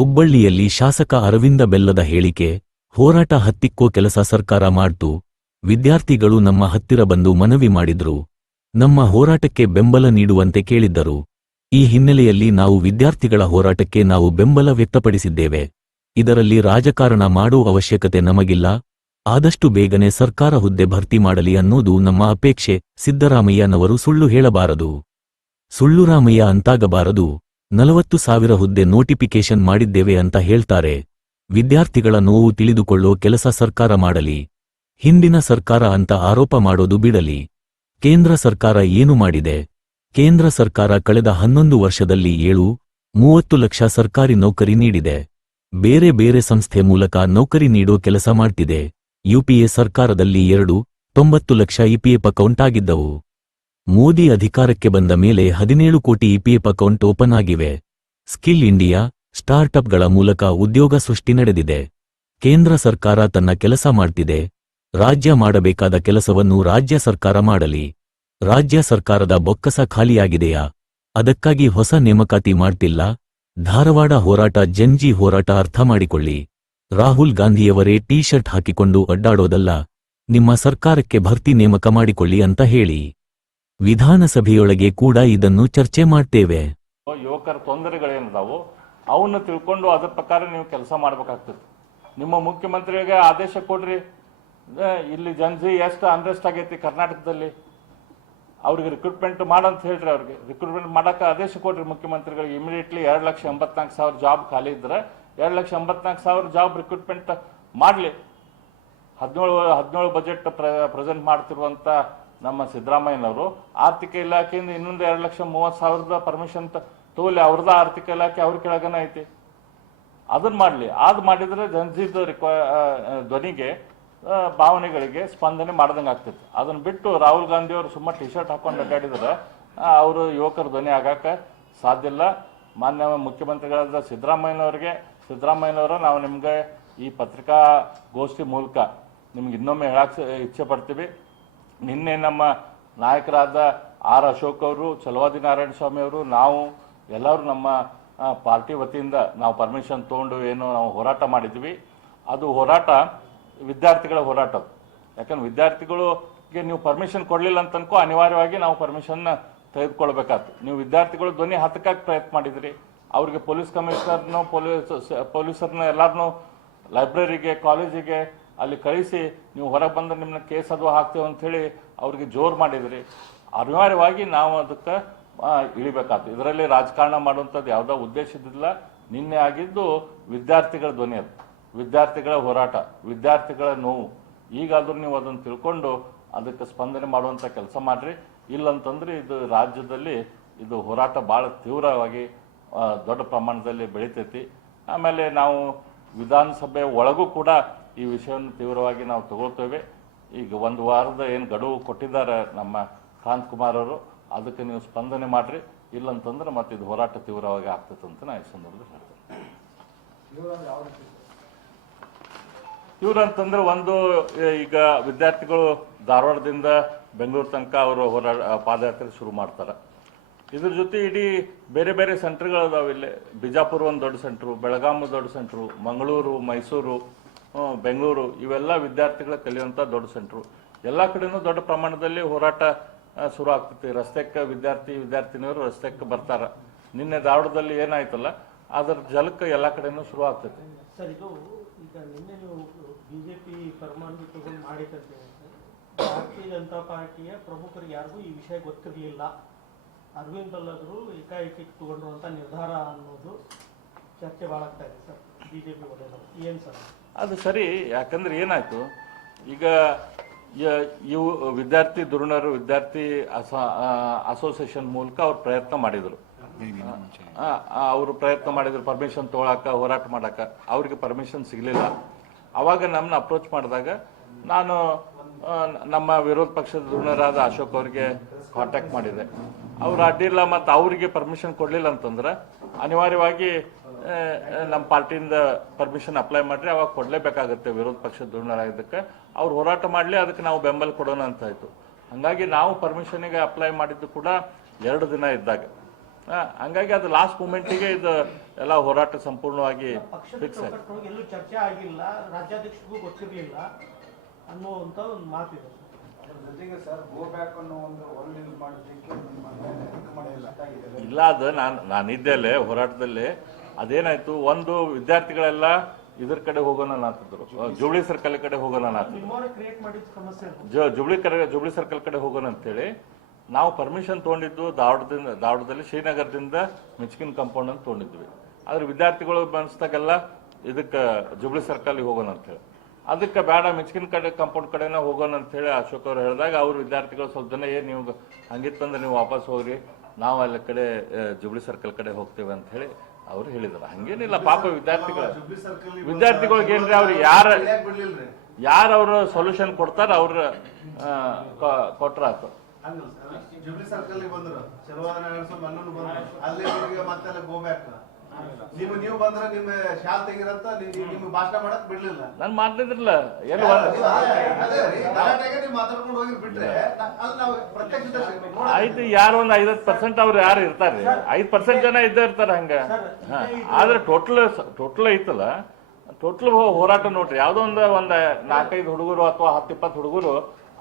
ಹುಬ್ಬಳ್ಳಿಯಲ್ಲಿ ಶಾಸಕ ಅರವಿಂದ ಬೆಲ್ಲದ ಹೇಳಿಕೆ, ಹೋರಾಟ ಹತ್ತಿಕ್ಕೋ ಕೆಲಸ ಸರ್ಕಾರ ಮಾಡ್ತು. ವಿದ್ಯಾರ್ಥಿಗಳು ನಮ್ಮ ಹತ್ತಿರ ಬಂದು ಮನವಿ ಮಾಡಿದ್ರು. ನಮ್ಮ ಹೋರಾಟಕ್ಕೆ ಬೆಂಬಲ ನೀಡುವಂತೆ ಕೇಳಿದ್ದರು. ಈ ಹಿನ್ನೆಲೆಯಲ್ಲಿ ನಾವು ವಿದ್ಯಾರ್ಥಿಗಳ ಹೋರಾಟಕ್ಕೆ ನಾವು ಬೆಂಬಲ ವ್ಯಕ್ತಪಡಿಸಿದ್ದೇವೆ. ಇದರಲ್ಲಿ ರಾಜಕಾರಣ ಮಾಡೋ ಅವಶ್ಯಕತೆ ನಮಗಿಲ್ಲ. ಆದಷ್ಟು ಬೇಗನೆ ಸರ್ಕಾರ ಹುದ್ದೆ ಭರ್ತಿ ಮಾಡಲಿ ಅನ್ನೋದು ನಮ್ಮ ಅಪೇಕ್ಷೆ. ಸಿದ್ದರಾಮಯ್ಯನವರು ಸುಳ್ಳು ಹೇಳಬಾರದು. ಸುಳ್ಳುರಾಮಯ್ಯ ಅಂತಾಗಬಾರದು. 40,000 ಹುದ್ದೆ ನೋಟಿಫಿಕೇಶನ್ ಮಾಡಿದ್ದೇವೆ ಅಂತ ಹೇಳ್ತಾರೆ. ವಿದ್ಯಾರ್ಥಿಗಳ ನೋವು ತಿಳಿದುಕೊಳ್ಳೋ ಕೆಲಸ ಸರ್ಕಾರ ಮಾಡಲಿ. ಹಿಂದಿನ ಸರ್ಕಾರ ಅಂತ ಆರೋಪ ಮಾಡೋದು ಬಿಡಲಿ. ಕೇಂದ್ರ ಸರ್ಕಾರ ಏನು ಮಾಡಿದೆ? ಕೇಂದ್ರ ಸರ್ಕಾರ ಕಳೆದ 11 ವರ್ಷದಲ್ಲಿ 30 ಲಕ್ಷ ಸರ್ಕಾರಿ ನೌಕರಿ ನೀಡಿದೆ. ಬೇರೆ ಬೇರೆ ಸಂಸ್ಥೆ ಮೂಲಕ ನೌಕರಿ ನೀಡೋ ಕೆಲಸ ಮಾಡ್ತಿದೆ. ಯುಪಿಎ ಸರ್ಕಾರದಲ್ಲಿ 90 ಲಕ್ಷ ಇಪಿಎಫ್ ಅಕೌಂಟ್ ಆಗಿದ್ದವು. ಮೋದಿ ಅಧಿಕಾರಕ್ಕೆ ಬಂದ ಮೇಲೆ 17 ಕೋಟಿ ಇಪಿಎಫ್ ಅಕೌಂಟ್ ಓಪನ್ ಆಗಿವೆ. ಸ್ಕಿಲ್ ಇಂಡಿಯಾ, ಸ್ಟಾರ್ಟ್ಅಪ್ಗಳ ಮೂಲಕ ಉದ್ಯೋಗ ಸೃಷ್ಟಿ ನಡೆದಿದೆ. ಕೇಂದ್ರ ಸರ್ಕಾರ ತನ್ನ ಕೆಲಸ ಮಾಡ್ತಿದೆ. ರಾಜ್ಯ ಮಾಡಬೇಕಾದ ಕೆಲಸವನ್ನು ರಾಜ್ಯ ಸರ್ಕಾರ ಮಾಡಲಿ. ರಾಜ್ಯ ಸರ್ಕಾರದ ಬೊಕ್ಕಸ ಖಾಲಿಯಾಗಿದೆಯಾ? ಅದಕ್ಕಾಗಿ ಹೊಸ ನೇಮಕಾತಿ ಮಾಡ್ತಿಲ್ಲ. ಧಾರವಾಡ ಹೋರಾಟ ಜಂಜಿ ಹೋರಾಟ ಅರ್ಥ ಮಾಡಿಕೊಳ್ಳಿ. ರಾಹುಲ್ ಗಾಂಧಿಯವರೇ ಟೀ ಶರ್ಟ್ ಹಾಕಿಕೊಂಡು ಅಡ್ಡಾಡೋದಲ್ಲ. ನಿಮ್ಮ ಸರ್ಕಾರಕ್ಕೆ ಭರ್ತಿ ನೇಮಕ ಮಾಡಿಕೊಳ್ಳಿ ಅಂತ ಹೇಳಿ. ವಿಧಾನಸಭೆಯೊಳಗೆ ಕೂಡ ಇದನ್ನು ಚರ್ಚೆ ಮಾಡ್ತೇವೆ. ಯುವಕರ ತೊಂದರೆಗಳೇನದಾವು ಅವನ್ನ ತಿಳ್ಕೊಂಡು ಅದರ ಪ್ರಕಾರ ನೀವು ಕೆಲಸ ಮಾಡಬೇಕಾಗ್ತದೆ. ನಿಮ್ಮ ಮುಖ್ಯಮಂತ್ರಿಗೆ ಆದೇಶ ಕೊಡ್ರಿ. ಇಲ್ಲಿ ಜನಜಿ ಎಷ್ಟು ಅನ್ರೆಸ್ಟ್ ಆಗೈತಿ ಕರ್ನಾಟಕದಲ್ಲಿ, ಅವ್ರಿಗೆ ರಿಕ್ರೂಟ್ಮೆಂಟ್ ಮಾಡಂತ ಹೇಳ್ರಿ. ಅವ್ರಿಗೆ ರಿಕ್ರೂಟ್ಮೆಂಟ್ ಮಾಡೋಕೆ ಆದೇಶ ಕೊಡ್ರಿ ಮುಖ್ಯಮಂತ್ರಿಗಳಿಗೆ. ಇಮಿಡಿಯೇಟ್ಲಿ 2,84,000 ಜಾಬ್ ಖಾಲಿ ಇದ್ರೆ 2,84,000 ಜಾಬ್ ರಿಕ್ರೂಟ್ಮೆಂಟ್ ಮಾಡಲಿ. 17 ಬಜೆಟ್ ಪ್ರೆಸೆಂಟ್ ಮಾಡ್ತಿರುವಂಥ ನಮ್ಮ ಸಿದ್ದರಾಮಯ್ಯನವರು ಆರ್ಥಿಕ ಇಲಾಖೆಯಿಂದ ಇನ್ನೊಂದು 2,30,000 ಪರ್ಮಿಷನ್ ತೋಲಿ. ಅವ್ರದ್ದು ಆರ್ಥಿಕ ಇಲಾಖೆ ಅವ್ರ ಕೆಳಗನ ಐತಿ. ಅದನ್ನ ಮಾಡಲಿ. ಅದು ಮಾಡಿದ್ರೆ ಜನಜೀದ ಧ್ವನಿಗೆ ಭಾವನೆಗಳಿಗೆ ಸ್ಪಂದನೆ ಮಾಡ್ದಂಗೆ ಆಗ್ತೈತಿ. ಅದನ್ನ ಬಿಟ್ಟು ರಾಹುಲ್ ಗಾಂಧಿ ಅವರು ಸುಮ್ಮ ಟಿ ಶರ್ಟ್ ಹಾಕೊಂಡು ಅಡ್ಡಾಡಿದ್ರೆ ಅವರು ಯುವಕರ ಧ್ವನಿ ಆಗಕ್ಕೆ ಸಾಧ್ಯ ಇಲ್ಲ. ಮಾನ್ಯ ಮುಖ್ಯಮಂತ್ರಿಗಳಾದ ಸಿದ್ದರಾಮಯ್ಯನವರ ನಾವು ನಿಮ್ಗೆ ಈ ಪತ್ರಿಕಾಗೋಷ್ಠಿ ಮೂಲಕ ನಿಮ್ಗೆ ಇನ್ನೊಮ್ಮೆ ಹೇಳಕ್ಕೆ ಇಚ್ಛೆ ಪಡ್ತೀವಿ. ನಿನ್ನೆ ನಮ್ಮ ನಾಯಕರಾದ ಆರ್ ಅಶೋಕ್ ಅವರು, ಚಲವಾದಿ ನಾರಾಯಣ ಸ್ವಾಮಿ ಅವರು, ನಾವು ಎಲ್ಲರೂ ನಮ್ಮ ಪಾರ್ಟಿ ವತಿಯಿಂದ ನಾವು ಪರ್ಮಿಷನ್ ತೊಗೊಂಡು ಏನು ನಾವು ಹೋರಾಟ ಮಾಡಿದ್ವಿ. ಅದು ಹೋರಾಟ ವಿದ್ಯಾರ್ಥಿಗಳ ಹೋರಾಟ. ಯಾಕಂದ್ರೆ ವಿದ್ಯಾರ್ಥಿಗಳಿಗೆ ನೀವು ಪರ್ಮಿಷನ್ ಕೊಡಲಿಲ್ಲ ಅಂತ ಅನ್ಕೋ ಅನಿವಾರ್ಯವಾಗಿ ನಾವು ಪರ್ಮಿಷನ್ ತೆಗೆದುಕೊಳ್ಬೇಕಾಗ್ತದೆ. ನೀವು ವಿದ್ಯಾರ್ಥಿಗಳು ಧ್ವನಿ ಹತ್ತಕ್ಕಾಗಿ ಪ್ರಯತ್ನ ಮಾಡಿದ್ರಿ. ಅವ್ರಿಗೆ ಪೊಲೀಸ್ ಕಮಿಷನರ್ನು ಪೊಲೀಸರನ್ನ ಎಲ್ಲರನ್ನೂ ಲೈಬ್ರರಿಗೆ ಕಾಲೇಜಿಗೆ ಅಲ್ಲಿ ಕಳಿಸಿ ನೀವು ಹೊರಗೆ ಬಂದ್ರೆ ನಿಮ್ಮನ್ನ ಕೇಸ್ ಅದು ಹಾಕ್ತೇವೆ ಅಂಥೇಳಿ ಅವ್ರಿಗೆ ಜೋರು ಮಾಡಿದ್ರಿ. ಅನಿವಾರ್ಯವಾಗಿ ನಾವು ಅದಕ್ಕೆ ಇಳಿಬೇಕಾಗ್ತದೆ. ಇದರಲ್ಲಿ ರಾಜಕಾರಣ ಮಾಡುವಂಥದ್ದು ಯಾವುದೋ ಉದ್ದೇಶದಿಲ್ಲ. ನಿನ್ನೆ ಆಗಿದ್ದು ವಿದ್ಯಾರ್ಥಿಗಳ ಧ್ವನಿ, ಅದು ವಿದ್ಯಾರ್ಥಿಗಳ ಹೋರಾಟ, ವಿದ್ಯಾರ್ಥಿಗಳ ನೋವು. ಈಗಾದರೂ ನೀವು ಅದನ್ನು ತಿಳ್ಕೊಂಡು ಅದಕ್ಕೆ ಸ್ಪಂದನೆ ಮಾಡುವಂಥ ಕೆಲಸ ಮಾಡಿರಿ. ಇಲ್ಲಂತಂದ್ರೆ ಇದು ರಾಜ್ಯದಲ್ಲಿ ಇದು ಹೋರಾಟ ಭಾಳ ತೀವ್ರವಾಗಿ ದೊಡ್ಡ ಪ್ರಮಾಣದಲ್ಲಿ ಬೆಳೀತೈತಿ. ಆಮೇಲೆ ನಾವು ವಿಧಾನಸಭೆ ಒಳಗೂ ಕೂಡ ಈ ವಿಷಯವನ್ನು ತೀವ್ರವಾಗಿ ನಾವು ತಗೊಳ್ತೇವೆ. ಈಗ 1 ವಾರದ ಏನು ಗಡುವು ಕೊಟ್ಟಿದ್ದಾರೆ ನಮ್ಮ ಕಾಂತಕುಮಾರ್ ಅವರು, ಅದಕ್ಕೆ ನೀವು ಸ್ಪಂದನೆ ಮಾಡಿರಿ. ಇಲ್ಲಂತಂದ್ರೆ ಮತ್ತೆ ಇದು ಹೋರಾಟ ತೀವ್ರವಾಗಿ ಆಗ್ತೈತೆ ಅಂತ ನಾನು ಈ ಸಂದರ್ಭದಲ್ಲಿ ಹೇಳ್ತೇನೆ. ತೀವ್ರ ಅಂತಂದ್ರೆ ಒಂದು, ಈಗ ವಿದ್ಯಾರ್ಥಿಗಳು ಧಾರವಾಡದಿಂದ ಬೆಂಗಳೂರು ತನಕ ಅವರು ಪಾದಯಾತ್ರೆ ಶುರು ಮಾಡ್ತಾರೆ. ಇದ್ರ ಜೊತೆ ಇಡೀ ಬೇರೆ ಬೇರೆ ಸೆಂಟರ್ಗಳಿದಾವೆ. ಇಲ್ಲಿ ಬಿಜಾಪುರ ಒಂದು ದೊಡ್ಡ ಸೆಂಟ್ರು, ಬೆಳಗಾಂ ದೊಡ್ಡ ಸೆಂಟ್ರು, ಮಂಗಳೂರು, ಮೈಸೂರು, ಬೆಂಗಳೂರು, ಇವೆಲ್ಲ ವಿದ್ಯಾರ್ಥಿಗಳ ಕಲಿಯುವಂಥ ದೊಡ್ಡ ಸೆಂಟ್ರು. ಎಲ್ಲ ಕಡೆನೂ ದೊಡ್ಡ ಪ್ರಮಾಣದಲ್ಲಿ ಹೋರಾಟ ಶುರು ಆಗ್ತೈತಿ. ರಸ್ತೆಗೆ ವಿದ್ಯಾರ್ಥಿನಿಯರು ರಸ್ತೆಗೆ ಬರ್ತಾರೆ. ನಿನ್ನೆ ಧಾರವಾಡದಲ್ಲಿ ಏನಾಯ್ತಲ್ಲ ಅದರ ಜಲಕ್ಕೆ ಎಲ್ಲ ಕಡೆನೂ ಶುರು ಆಗ್ತೈತಿ. ಸರ್, ಇದು ಈಗ ನಿನ್ನೆ ನೀವು ಬಿಜೆಪಿ ಫರ್ಮಾನ್ ತಗೊಂಡು ಮಾಡಿದಂತೆ ಭಾರತೀಯ ಜನತಾ ಪಾರ್ಟಿಯ ಪ್ರಮುಖರಿಗೆ ಯಾರಿಗೂ ಈ ವಿಷಯ ಗೊತ್ತಿರಲಿಲ್ಲ. ಅರವಿಂದ್ ಬೆಲ್ಲದರು ಏಕಾಏಕಿ ತಗೊಂಡಿರುವಂಥ ನಿರ್ಧಾರ ಅನ್ನೋದು ಚರ್ಚೆ ಭಾಳ ಆಗ್ತಾ ಇದೆ ಸರ್ ಬಿಜೆಪಿ ವಲಯದವರು. ಏನು ಸರ್ ಅದು ಸರಿ? ಯಾಕಂದ್ರೆ ಏನಾಯ್ತು, ಈಗ ಇವು ವಿದ್ಯಾರ್ಥಿ ಧುರೀಣರು ವಿದ್ಯಾರ್ಥಿ ಅಸೋಸಿಯೇಷನ್ ಮೂಲಕ ಅವ್ರು ಪ್ರಯತ್ನ ಮಾಡಿದ್ರು. ಪರ್ಮಿಷನ್ ತೊಗೊಳಕ, ಹೋರಾಟ ಮಾಡಕ. ಅವ್ರಿಗೆ ಪರ್ಮಿಷನ್ ಸಿಗಲಿಲ್ಲ. ಅವಾಗ ನಮ್ಮನ್ನ ಅಪ್ರೋಚ್ ಮಾಡಿದಾಗ ನಾನು ನಮ್ಮ ವಿರೋಧ ಪಕ್ಷದ ಧುರೀಣರಾದ ಅಶೋಕ್ ಅವರಿಗೆ ಕಾಂಟ್ಯಾಕ್ಟ್ ಮಾಡಿದೆ. ಅವ್ರು ಅಡ್ಡಿಲ್ಲ, ಮತ್ತು ಅವರಿಗೆ ಪರ್ಮಿಷನ್ ಕೊಡಲಿಲ್ಲ ಅಂತಂದ್ರೆ ಅನಿವಾರ್ಯವಾಗಿ ನಮ್ಮ ಪಾರ್ಟಿಯಿಂದ ಪರ್ಮಿಷನ್ ಅಪ್ಲೈ ಮಾಡಿರಿ, ಅವಾಗ ಕೊಡಲೇಬೇಕಾಗುತ್ತೆ. ವಿರೋಧ ಪಕ್ಷದ ಧುರೀಣರಾಗಿದ್ದಕ್ಕೆ ಅವ್ರು ಹೋರಾಟ ಮಾಡಲಿ, ಅದಕ್ಕೆ ನಾವು ಬೆಂಬಲ ಕೊಡೋಣ ಅಂತ ಆಯಿತು. ಹಾಗಾಗಿ ನಾವು ಪರ್ಮಿಷನಿಗೆ ಅಪ್ಲೈ ಮಾಡಿದ್ದು ಕೂಡ 2 ದಿನ ಇದ್ದಾಗ ಹಂಗಾಗಿ ಅದು ಲಾಸ್ಟ್ ಮೂಮೆಂಟಿಗೆ ಇದು ಎಲ್ಲ ಹೋರಾಟ ಸಂಪೂರ್ಣವಾಗಿ ಪಕ್ಷದ ಫಿಕ್ಸ್ ಆಗಿದೆ. ಚೌಕಟ್ಟಿನೊಳಗೆ ಎಲ್ಲೂ ಚರ್ಚೆ ಆಗಿಲ್ಲ, ರಾಜ್ಯಾಧ್ಯಕ್ಷರಿಗೂ ಗೊತ್ತಿರಲಿಲ್ಲ ಅನ್ನುವಂಥ ಒಂದು ಮಾತಿದೆ. ಅದ್ರ ಜೊತೆಗೆ ಸರ್ ಗೋ ಬ್ಯಾಕ್ ಅನ್ನೋ ಒಂದು ವರ್ಡ್ ಯೂಸ್ ಮಾಡೋದಕ್ಕೆ ಇಲ್ಲ, ಅದು ನಾನಿದ್ದೆಲ್ಲೇ ಹೋರಾಟದಲ್ಲಿ ಅದೇನಾಯ್ತು, ಒಂದು ವಿದ್ಯಾರ್ಥಿಗಳೆಲ್ಲ ಇದ್ರ ಕಡೆ ಹೋಗೋಣ ಅನ್ನತ್ತಿದ್ರು, ಜುಬ್ಲಿ ಸರ್ಕಲ್ ಕಡೆ ಹೋಗೋಣ ಅನ್ನತ್ತಿದ್ರು, ನಿಮ್ಮವರೇ ಕ್ರಿಯೇಟ್ ಮಾಡಿದ ಸಮಸ್ಯೆ. ಜುಬ್ಲಿ ಸರ್ಕಲ್ ಕಡೆ ಹೋಗೋಣ ಅಂತೇಳಿ ನಾವು ಪರ್ಮಿಷನ್ ತೊಗೊಂಡಿದ್ದು ಧಾರವಾಡದಲ್ಲಿ ಶ್ರೀನಗರದಿಂದ ಮಿಚ್ಕಿನ್ ಕಾಂಪೌಂಡ್ ಅಂತ ತೊಗೊಂಡಿದ್ವಿ. ಆದ್ರೆ ವಿದ್ಯಾರ್ಥಿಗಳು ಅನಿಸ್ದಾಗೆಲ್ಲ ಇದಕ್ಕೆ ಜುಬ್ಲಿ ಸರ್ಕಲ್ಗೆ ಹೋಗೋಣ ಅಂತೇಳಿ, ಅದಕ್ಕೆ ಬೇಡ ಮಿಚ್ಕಿನ್ ಕಡೆ ಕಾಂಪೌಂಡ್ ಕಡೆನ ಹೋಗೋಣ ಅಂತೇಳಿ ಅಶೋಕ್ ಅವ್ರು ಹೇಳಿದಾಗ ಅವ್ರ ವಿದ್ಯಾರ್ಥಿಗಳು ಸ್ವಲ್ಪ ಜನ ನೀವು ಹಂಗಿತ್ತಂದ್ರೆ ನೀವು ವಾಪಸ್ ಹೋಗ್ರಿ, ನಾವು ಅಲ್ಲಿ ಕಡೆ ಜುಬ್ಲಿ ಸರ್ಕಲ್ ಕಡೆ ಹೋಗ್ತೇವೆ ಅಂತ ಹೇಳಿ ಅವ್ರು ಹೇಳಿದ್ರು. ಹಂಗೇನಿಲ್ಲ, ಪಾಪ ವಿದ್ಯಾರ್ಥಿಗಳಿಗೆ ಏನ್ರಿ ಅವ್ರು ಯಾರು ಅವ್ರ ಸೊಲ್ಯೂಷನ್ ಕೊಡ್ತಾರ ಅವ್ರ ಕೊಟ್ರ ಆತು. ಜುಬ್ಲಿ ಸರ್ಕಲ್ ಬಂದ್ರು ಶರ್ವಾದ ಮಣ್ಣು ಬಂದ್ರು ಅಲ್ಲಿ ಮತ್ತೆ ಗೋ ಬ್ಯಾಕ್ ನೀವು ಬಂದ್ರೆ ನಿಮ್ಮ ಶಾಲ್ ತೆಗಿರಂತ ನಿಮ್ಗೆ ಭಾಷಣ ಮಾಡಕ್ ಬಿಡ್ಲಿಲ್ಲ. ನಾನು ಮಾಡ್ಲಿದ್ರಲ್ಲ ಎಲ್ಲಿ ಮಾತಾಡ್ಕೊಂಡು ಹೋಗಿ ಬಿಟ್ರೆ ಅಲ್ಲಿ ನಾವು ಪ್ರತ್ಯಕ್ಷ ಆಯ್ತು, ಯಾರು ಒಂದ್ 50% ಅವ್ರು ಯಾರು ಇರ್ತಾರ್ರಿ, 5% ಜನ ಇದ್ದೇ ಇರ್ತಾರ ಹಂಗ. ಆದ್ರೆ ಟೋಟಲ್ ಐತಲ್ಲ, ಟೋಟಲ್ ಹೋರಾಟ ನೋಡ್ರಿ, ಯಾವ್ದೋ ಒಂದ್ 4-5 ಹುಡುಗರು ಅಥವಾ 10-20 ಹುಡುಗರು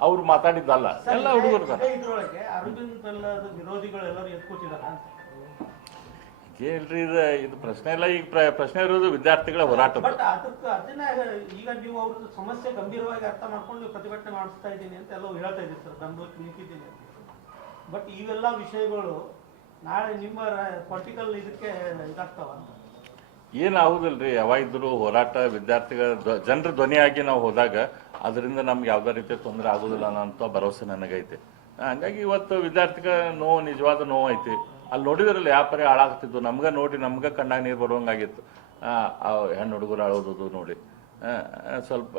ಅವ್ರು ಮಾತಾಡಿದ್ದಲ್ಲ, ಎಲ್ಲ ಹುಡುಗರು ಇದ್ರೊಳಗೆ ಅರವಿಂದ್ ಬೆಲ್ಲದ ವಿರೋಧಿಗಳು ಎಲ್ಲರೂ ಎತ್ಕೋತಿದಾರ. ಏನ್ರಿ ಇದು ಪ್ರಶ್ನೆ ಇಲ್ಲ, ಈಗ ಪ್ರಶ್ನೆ ಇರೋದು ವಿದ್ಯಾರ್ಥಿಗಳ ಹೋರಾಟ. ಬಟ್ ಅದನ್ನ ಈಗ ನೀವು ಅವ್ರದ್ದು ಸಮಸ್ಯೆ ಗಂಭೀರವಾಗಿ ಅರ್ಥ ಮಾಡ್ಕೊಂಡು ನೀವು ಪ್ರತಿಭಟನೆ ಮಾಡಿಸ್ತಾ ಇದ್ದೀನಿ ಅಂತ ಎಲ್ಲ ಹೇಳ್ತಾ ಇದ್ದೀರಿ ಸರ್, ಬೆಂಬಲಕ್ಕೆ ನಿಂತಿದ್ದೀನಿ ಅಂತ. ಬಟ್ ಇವೆಲ್ಲ ವಿಷಯಗಳು ನಾಳೆ ನಿಮ್ಮ ಪೊಲಿಟಿಕಲ್ ಇದಕ್ಕೆ ಇದಾಗ್ತಾವ. ಏನಾಗುದಿಲ್ರಿ, ಯಾವಾಗ ಇದ್ರು ಹೋರಾಟ ವಿದ್ಯಾರ್ಥಿಗಳ ಜನರ ಧ್ವನಿಯಾಗಿ ನಾವು ಹೋದಾಗ ಅದರಿಂದ ನಮ್ಗೆ ಯಾವ್ದೇ ರೀತಿಯ ತೊಂದರೆ ಆಗುದಿಲ್ಲ ಅನ್ನೋ ಭರವಸೆ ನನಗೈತೆ. ಹಂಗಾಗಿ ಇವತ್ತು ವಿದ್ಯಾರ್ಥಿಗಳ ನೋವು ನಿಜವಾದ ನೋವು ಐತಿ. ಅಲ್ಲಿ ನೋಡಿದ್ರಲ್ಲ ಯಾವ ಪರಿ ಹಾಳಾಗ್ತಿದ್ವು, ನಮ್ಗ ಕಣ್ಣಾಗ ನೀರು ಬರುವಂಗಾಗಿತ್ತು. ಹೆಣ್ಣು ಹುಡುಗರು ಆಳೋದು ನೋಡಿ ಸ್ವಲ್ಪ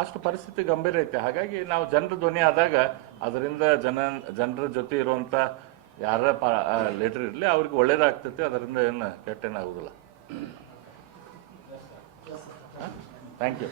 ಅಷ್ಟು ಪರಿಸ್ಥಿತಿ ಗಂಭೀರ ಐತೆ. ಹಾಗಾಗಿ ನಾವು ಜನರ ಧ್ವನಿ ಆದಾಗ ಅದರಿಂದ ಜನರ ಜೊತೆ ಇರುವಂತ ಯಾರ ಲೀಡರ್ ಇರಲಿ ಅವ್ರಿಗೆ ಒಳ್ಳೇದಾಗ್ತೈತಿ, ಅದರಿಂದ ಏನು ಕೆಟ್ಟೇನಾಗುದಿಲ್ಲ. Thank you.